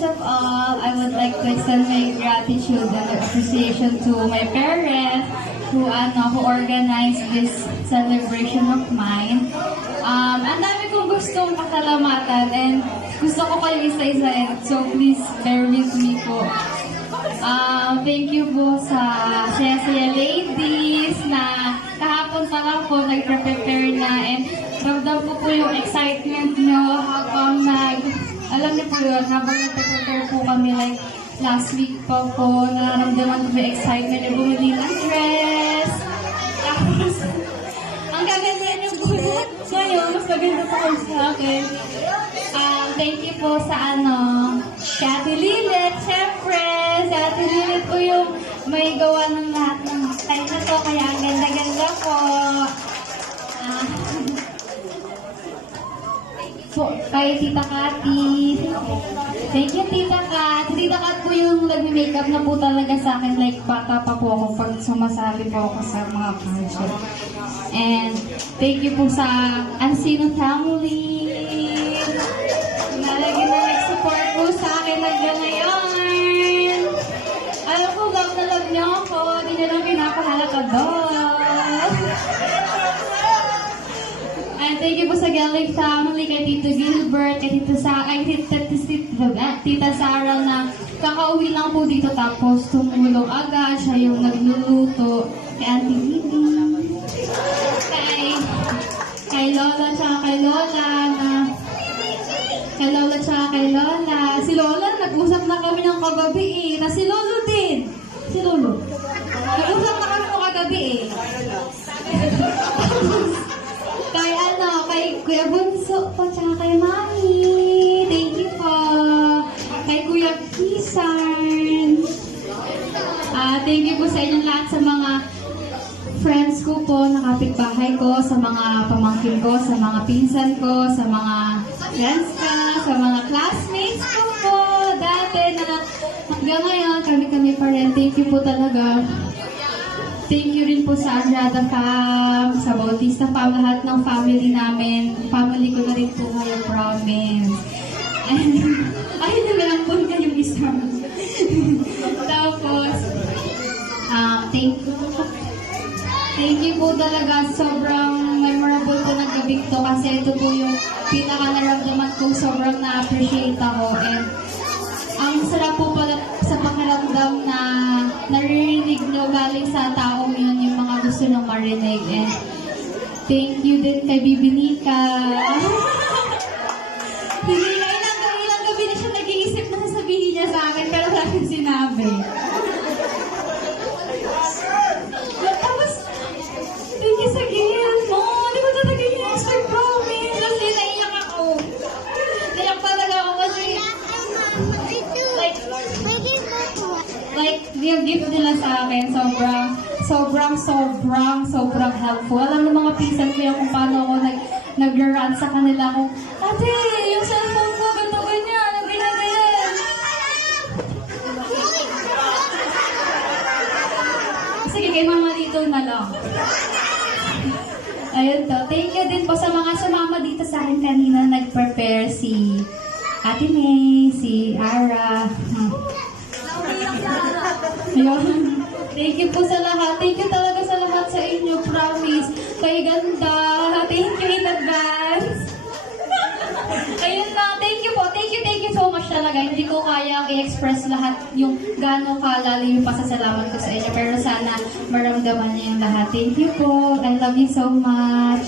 first of all, I would like to extend my gratitude and appreciation to my parents who organized this celebration of mine. Ang dami kong gustong pasalamatan and gusto ko kayo isa-isahin. So please bear with me po. Thank you po sa Saya Ladies na kahapon pa lang po nag-prepare na and ramdam ko po yung excitement nyo habang alam niyo po yun, habang nag-prepare po kami like last week pa po, nararamdaman ko yung excitement na bumili ng dress. Tapos, ang gaganda niyo po ngayon, mas maganda po sa akin. Thank you po sa si Ate Lilet, syempre. Si Ate Lilet po yung may gawa ng lahat ng style na to, kaya ang ganda-ganda po. Kay Tita Cathy. Thank you, Tita Kat. Tita Kat po yung nag-makeup na po talaga sa akin. Like, bata pa po ako pag sumasabi po ako sa mga pageant. And thank you po sa Ansino family. Nalagyan na nag-support po sa akin hanggang ngayon. Alam ko, love na love niyo ako. Hindi niyo lang pinapahalata doon. And thank you po sa Galing family, kay Tito Gilbert, kay Tita Sarah na kakauwi lang po dito tapos tumulong agad. Siya yung nagluluto. Kay Auntie Lily. Kay Lola tsaka kay Lola na kay Lola. Si Lola, nag-usap na kami ng kagabi na si Lolo din. Si Lolo. Nag-usap na kami ng kagabi kay Kuya Bunso po, tsaka kay Mami. Thank you po. Kay Kuya Kisan. Thank you po sa inyong lahat sa mga friends ko po, na kapitbahay ko, sa mga pamangkin ko, sa mga pinsan ko, sa mga friends ka, sa mga classmates ko po, dati na hanggang ngayon, kami pa rin. Thank you po talaga. Thank you rin po sa Andrada Fam, sa Bautista Fam, lahat ng family namin. Family ko na rin po kayo, promise. And, ayun na lang po kayong isa. Tapos, thank you po talaga. Sobrang memorable po ng gabi to kasi ito po yung pinaka-naramdaman ko. Sobrang na-appreciate ako. And, ang sarap po pala sa pakiramdam na naririnig nyo galing sa taong yun yung mga gusto nang marinig. And thank you din kay Bibinika. Ilang gabi na siya nag-iisip na sasabihin niya sa akin pero wala siyang sinabi. Tapos, thank you sa gift mo. Di ba talaga yung expect promise? Kasi naiyak ako. Naiyak talaga ako kasi yung gift nila sa akin, sobrang helpful. Alam ng mga pinsan ko yung kung paano ako nag-run sa kanila kung, ate, yung cellphone ko, ganyan, ang ginagayan. Sige, kay Mama dito na lang. Ayun to. Thank you din po sa mga sumama dito sa akin kanina, nag-prepare si Ate May, si Ara. Ayun. Thank you po sa lahat. Thank you talaga sa lahat sa inyo. Promise. Kay ganda. Thank you in advance. Ayun na. Thank you po. Thank you so much talaga. Hindi ko kaya i-express lahat yung gano'ng kalali yung pasasalamat ko sa inyo. Pero sana maramdaman niyo yung lahat. Thank you po. I love you so much.